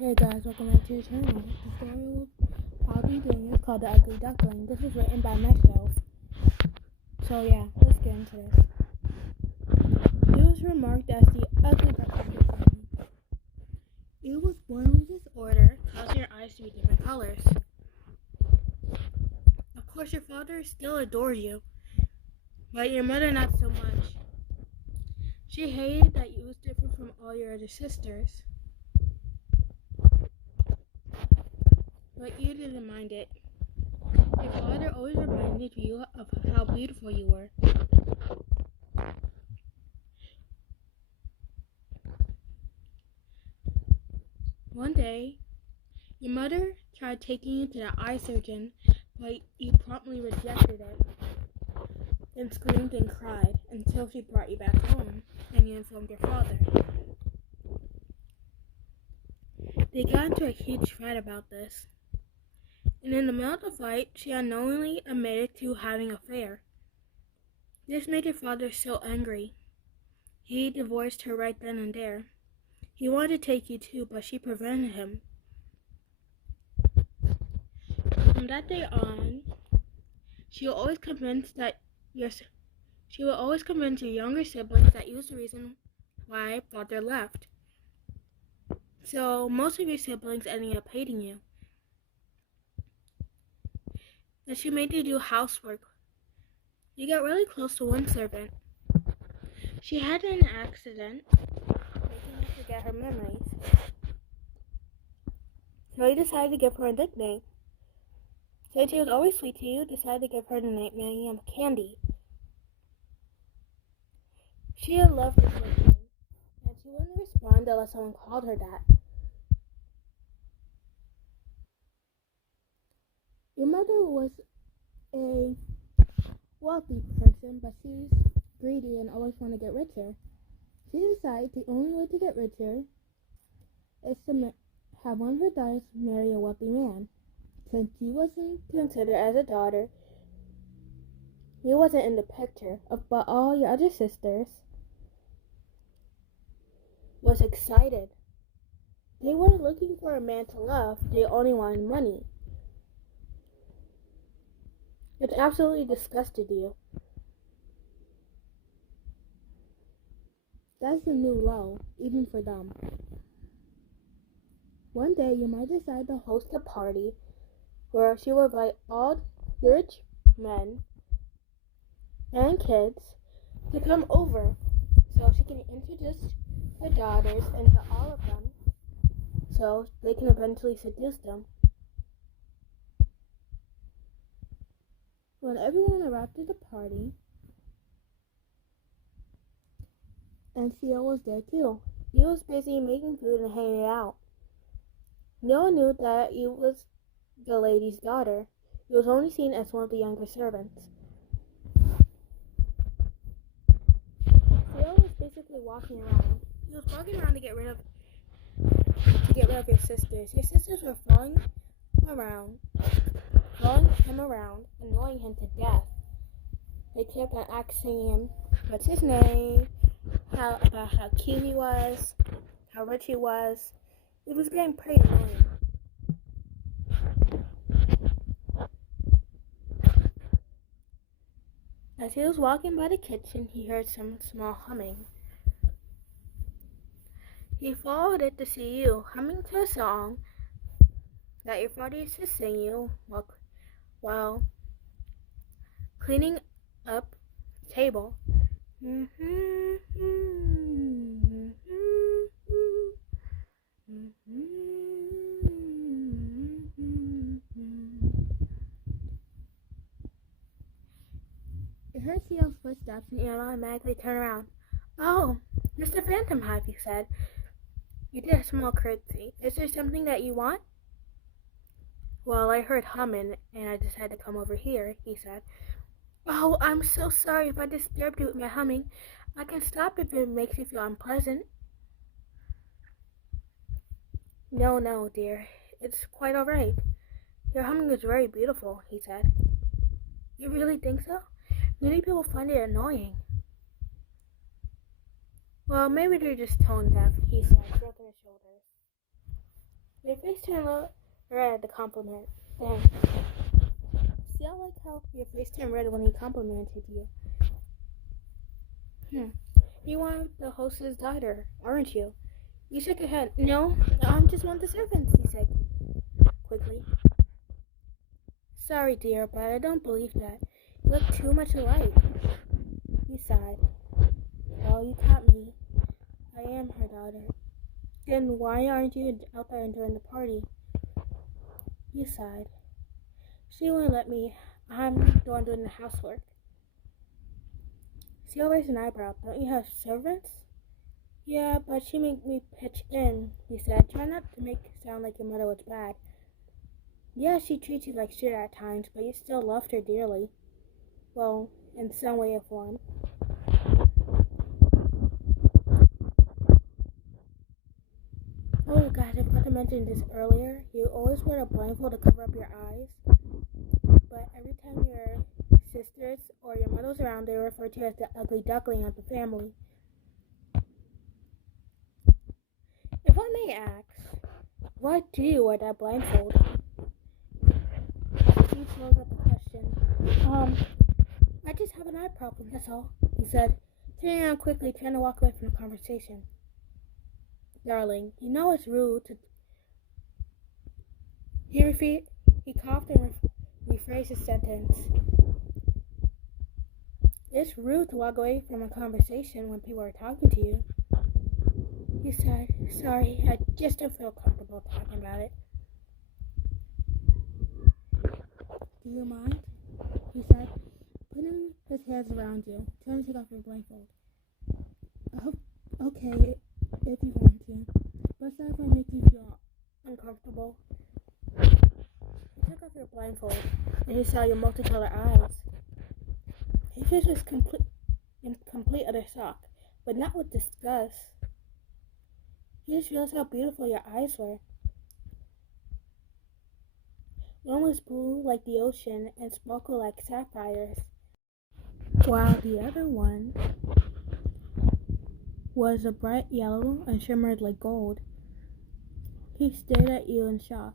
Hey guys, welcome back to the channel. The story I'll be doing is called The Ugly Duckling. This was written by myself. So yeah, let's get into this. It was remarked as the ugly duckling. You was born with disorder, causing your eyes to be different colors. Of course, your father still adores you, but your mother not so much. She hated that you was different from all your other sisters. But you didn't mind it. Your father always reminded you of how beautiful you were. One day, your mother tried taking you to the eye surgeon, but you promptly rejected it and screamed and cried until she brought you back home and you informed your father. They got into a huge fight about this. And in the middle of the fight, she unknowingly admitted to having an affair. This made your father so angry. He divorced her right then and there. He wanted to take you too, but she prevented him. From that day on, she will always convince your younger siblings that you was the reason why father left. So most of your siblings ended up hating you. And she made you do housework. You got really close to one servant. She had an accident, making her forget her memories. So you decided to give her a nickname. Since she was always sweet to you, decided to give her the nickname of Candy. She loved this nickname, and she wouldn't respond unless someone called her that. Your mother was a wealthy person, but she's greedy and always wanted to get richer. She decided the only way to get richer is to have one of her daughters marry a wealthy man. Since you wasn't considered as a daughter, you wasn't in the picture, but all your other sisters was excited. They weren't looking for a man to love, they only wanted money. It absolutely disgusted you. That's the new low, even for them. One day, you might decide to host a party where she will invite all rich men and kids to come over so she can introduce her daughters into all of them so they can eventually seduce them. When everyone arrived at the party, and Ciel was there too. He was busy making food and hanging out. No one knew that you was the lady's daughter. He was only seen as one of the younger servants. Ciel was basically walking around. He was walking around to get rid of your sisters. Your sisters were following him around, annoying him to death. They kept on asking him, what's his name, about how cute he was, how rich he was. It was getting pretty annoying. As he was walking by the kitchen, he heard some small humming. He followed it to see you humming to a song that your father used to sing you while cleaning up the table. You heard Ciel's footsteps and you automatically turned around. Oh, Mr. Phantom Hive, he said. You did a small curtsy. Is there something that you want? Well, I heard humming and I decided to come over here, he said. Oh, I'm so sorry if I disturbed you with my humming. I can stop if it makes you feel unpleasant. No, dear. It's quite all right. Your humming is very beautiful, he said. You really think so? Many people find it annoying. Well, maybe they're just tone deaf, he said, shrugging his shoulders. Your face turned red at the compliment. Then, see, I like how your face turned red when he complimented you. You are the host's daughter, aren't you? You shook your head. No, I'm just one of the servants, he said quickly. Sorry, dear, but I don't believe that. You look too much alike. He sighed. Well, you caught me. I am her daughter. Then why aren't you out there enjoying the party? He sighed. She won't let me. I'm the one doing the housework. Ciel raised an eyebrow. Don't you have servants? Yeah, but she made me pitch in, he said. Try not to make it sound like your mother was bad. Yeah, she treats you like shit at times, but you still loved her dearly. Well, in some way or form. Oh, guys, I forgot to mention this earlier. You always wear a blindfold to cover up your eyes. But every time your sisters or your mother's around, they refer to you as the ugly duckling of the family. If I may ask, why do you wear that blindfold? He throws up the question. I just have an eye problem, that's all, he said, turning around quickly, trying to walk away from the conversation. Darling, you know it's rude to... He coughed and rephrased his sentence. It's rude to walk away from a conversation when people are talking to you. He said, sorry, I just don't feel comfortable talking about it. Do you mind? He said, putting his hands around you, trying to take off your blindfold. Okay, if you want to. But sorry if I make you feel uncomfortable. He took off your blindfold, and he saw your multicolored eyes. His face was in complete utter shock, but not with disgust. He just realized how beautiful your eyes were. One was blue like the ocean and sparkled like sapphires, while the other one was a bright yellow and shimmered like gold. He stared at you in shock.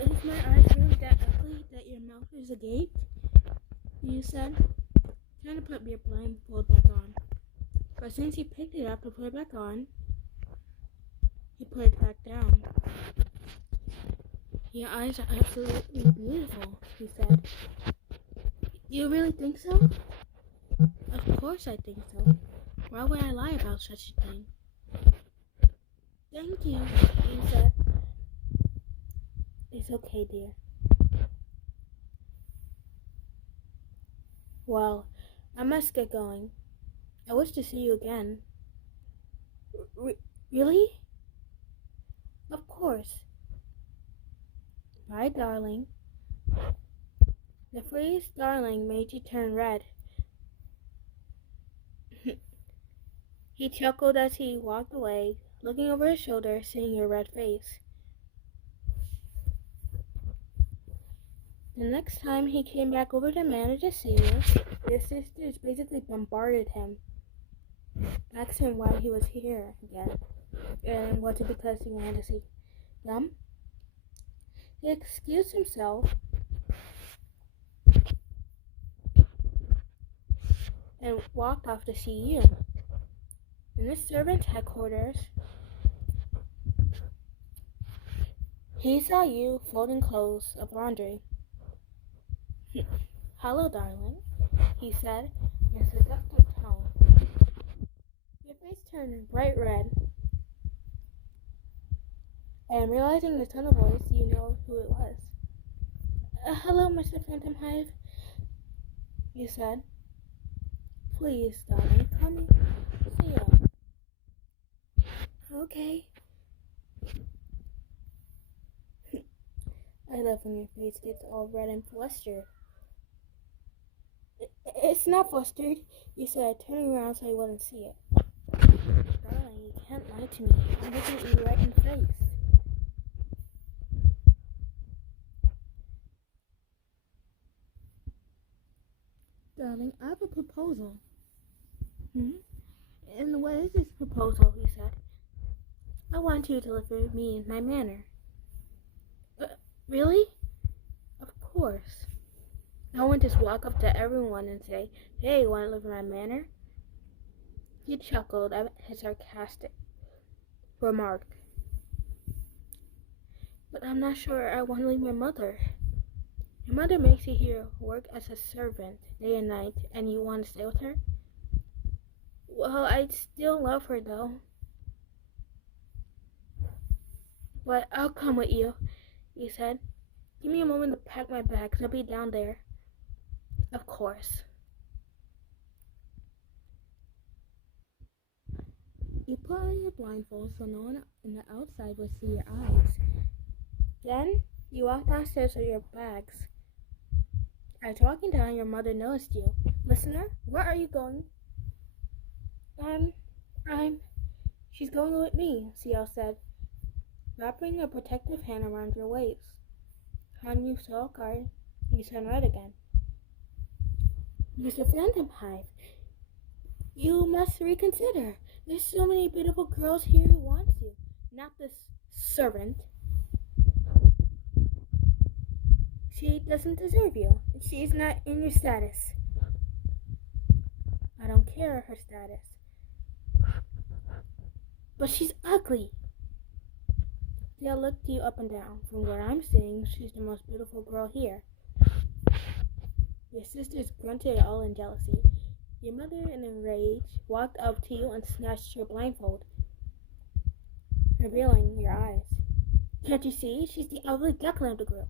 Is my eyes really that ugly that your mouth is agape? You said, trying to put your blindfold back on. But since he picked it up to put it back on, he put it back down. Your eyes are absolutely beautiful, he said. You really think so? Of course I think so. Why would I lie about such a thing? Thank you, he said. It's okay, dear. Well, I must get going. I wish to see you again. Really? Of course. Bye, darling. The phrase darling made you turn red. He chuckled as he walked away, looking over his shoulder, seeing your red face. The next time he came back over to manage to see you, your sisters basically bombarded him, asked him why he was here again, and was it because he wanted to see them? He excused himself and walked off to see you. In the servants' headquarters, he saw you folding clothes of laundry. Hello, darling, he said in a seductive tone. Your face turned bright red, and realizing the tone of voice, you know who it was. Hello, Mr. Phantom Hive, you said. Please, darling, call me Ciel. Okay. I love when your face gets all red and flustered. It's not flustered, you said, turning around so I wouldn't see it. Darling, you can't lie to me. I'm looking at you right in the face. Darling, I have a proposal. And what is this proposal, he said. want you to live with me in my manor. Really? Of course. I won't just walk up to everyone and say, hey, want to live in my manor? He chuckled at his sarcastic remark. But I'm not sure I want to leave my mother. Your mother makes you here work as a servant day and night, and you want to stay with her? Well, I still love her, though. But I'll come with you, he said. Give me a moment to pack my bags. I'll be down there. Of course. You put on your blindfold so no one in the outside will see your eyes. Then you walk downstairs with your bags. As walking down, your mother noticed you. Listener, where are you going? She's going with me, Ciel said, wrapping a protective hand around your waist. Hand you saw a card. You turned red again. Mr. Phantom Hive, you must reconsider. There's so many beautiful girls here who want you, not this servant. She doesn't deserve you. She's not in your status. I don't care her status. But she's ugly. They'll look you up and down. From what I'm seeing, she's the most beautiful girl here. Your sisters grunted all in jealousy. Your mother, in a rage, walked up to you and snatched your blindfold, revealing your eyes. Can't you see? She's the ugly duckling of the group.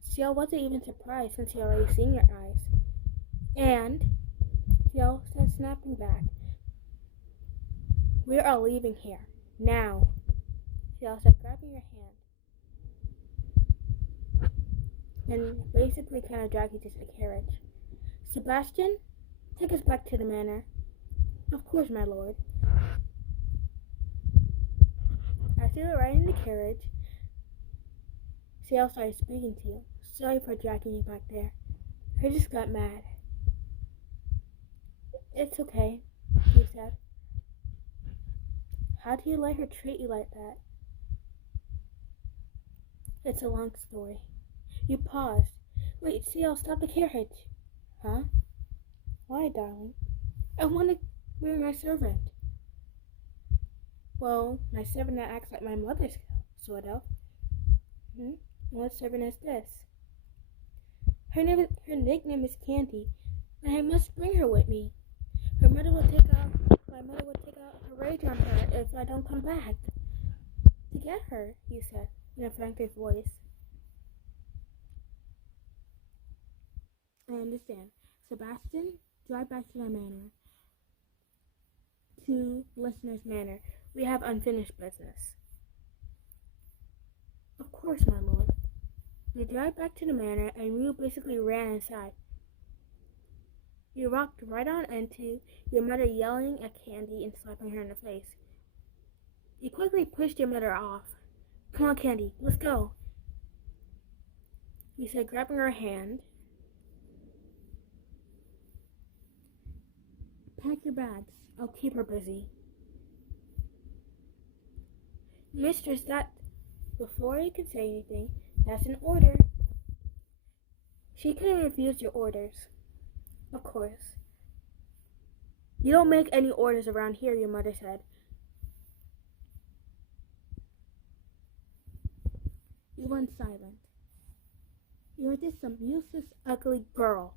Ciel wasn't even surprised since he already seen your eyes. And Ciel said, snapping back, we are leaving here. Now. Ciel said, grabbing your hand. And basically kind of dragged you to the carriage. Sebastian, take us back to the manor. Of course, my lord. As you were riding the carriage, Ciel started speaking to you. Sorry for dragging you back there. I just got mad. It's okay, he said. How do you let her treat you like that? It's a long story. You paused. Wait, Ciel, stop the carriage. Huh? Why, darling? I want to be my servant. Well, my servant that acts like my mother's, sort of. What servant is this? Her nickname is Candy, and I must bring her with me. My mother will take out her rage on her if I don't come back. To get her, he said, in a frantic voice. I understand. Sebastian, drive back to my manor. To Listener's manor. We have unfinished business. Of course, my lord. They drive back to the manor, and you basically ran inside. You walked right on into your mother yelling at Candy and slapping her in the face. You quickly pushed your mother off. Come on, Candy, let's go, he said, grabbing her hand. Pack your bags. I'll keep her busy. Mistress, that... Before he could say anything, that's an order. She couldn't refuse your orders. Of course. You don't make any orders around here, your mother said. You went silent. You're just some useless, ugly girl.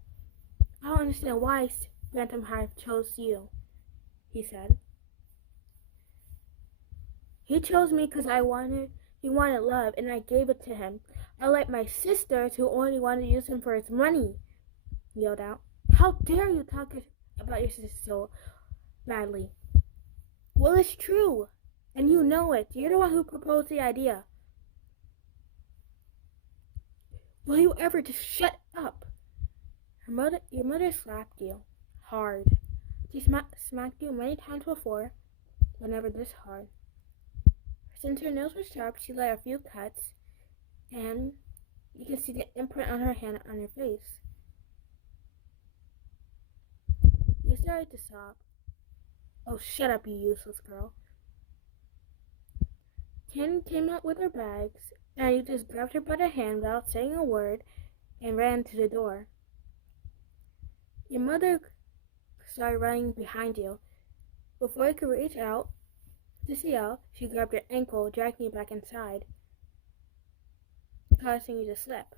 I don't understand why Phantom Hive chose you, he said. He chose me because he wanted love, and I gave it to him. Unlike my sisters who only wanted to use him for his money, he yelled out. How dare you talk about your sister so badly? Well, it's true, and you know it. You're the one who proposed the idea. Will you ever just shut up? Your mother slapped you hard. She smacked you many times before, but never this hard. Since her nails were sharp, she let a few cuts, and you can see the imprint on her hand on her face. You started to sob. Oh, shut up, you useless girl. Ken came out with her bags, and you just grabbed her by the hand without saying a word and ran to the door. Your mother started running behind you. Before you could reach out to Ciel, she grabbed your ankle, dragging you back inside, causing you to slip.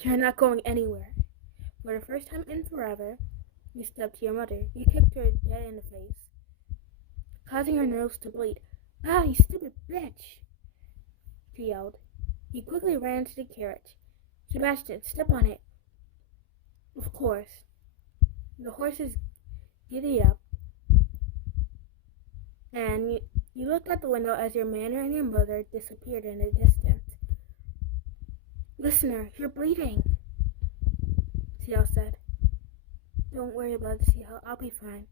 You're not going anywhere. For the first time in forever, you stepped to your mother. You kicked her dead in the face, causing her nose to bleed. "Ah, you stupid bitch!" she yelled. You quickly ran to the carriage. "Sebastian, step on it." Of course. The horses giddy up, and you looked out the window as your manor and your mother disappeared in the distance. "Listener, you're bleeding," Ciel said. "Don't worry about it, Ciel. I'll be fine.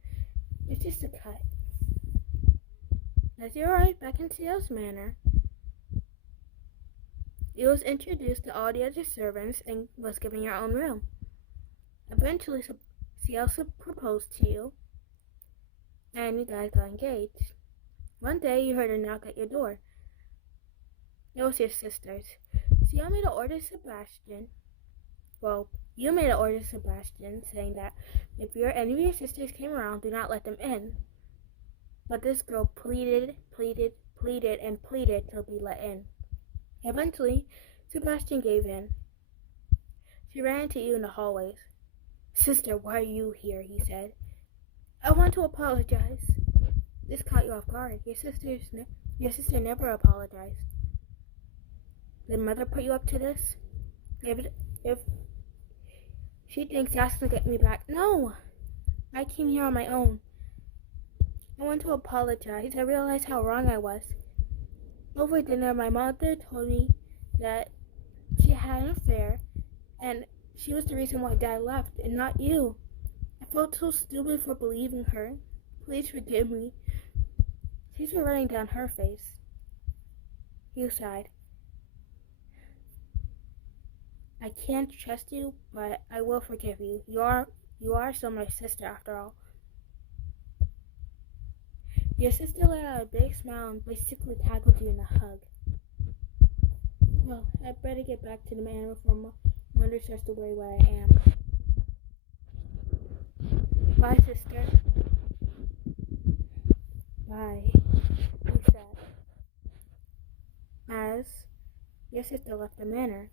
It's just a cut." As you arrived back in Ciel's manor, you was introduced to all the other servants and was given your own room. Eventually, Ciel proposed to you, and you guys got engaged. One day, you heard a knock at your door. It was your sisters. Ciel made an order to Sebastian. Well, you made an order to Sebastian saying that if any of your sisters came around, do not let them in. But this girl pleaded to be let in. Eventually, Sebastian gave in. She ran to you in the hallways. "Sister, why are you here?" he said. "I want to apologize." This caught you off guard. Your sister never apologized. Did mother put you up to this? If she thinks that's gonna get me back. No! I came here on my own. I want to apologize. I realized how wrong I was. Over dinner, my mother told me that she had an affair, and she was the reason why Dad left, and not you. I felt so stupid for believing her. Please forgive me. Tears were running down her face. You sighed. "I can't trust you, but I will forgive you. You are still my sister after all." Your sister let out a big smile and basically tackled you in a hug. "Well, I better get back to the manor before Mother starts to worry where I am." "Bye, sister." "Bye," you said, as your sister left the manor.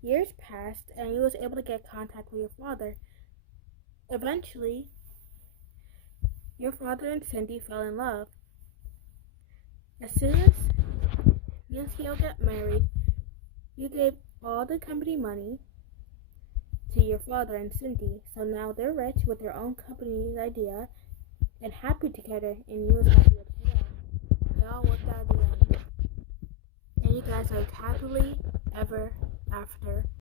Years passed, and you was able to get contact with your father. Eventually, your father and Cindy fell in love. As soon as you and Ciel got married, you gave all the company money to your father and Cindy, so now they're rich with their own company's idea and happy together, and you was happy with Ciel. It all worked out at the end. And you guys lived happily ever after.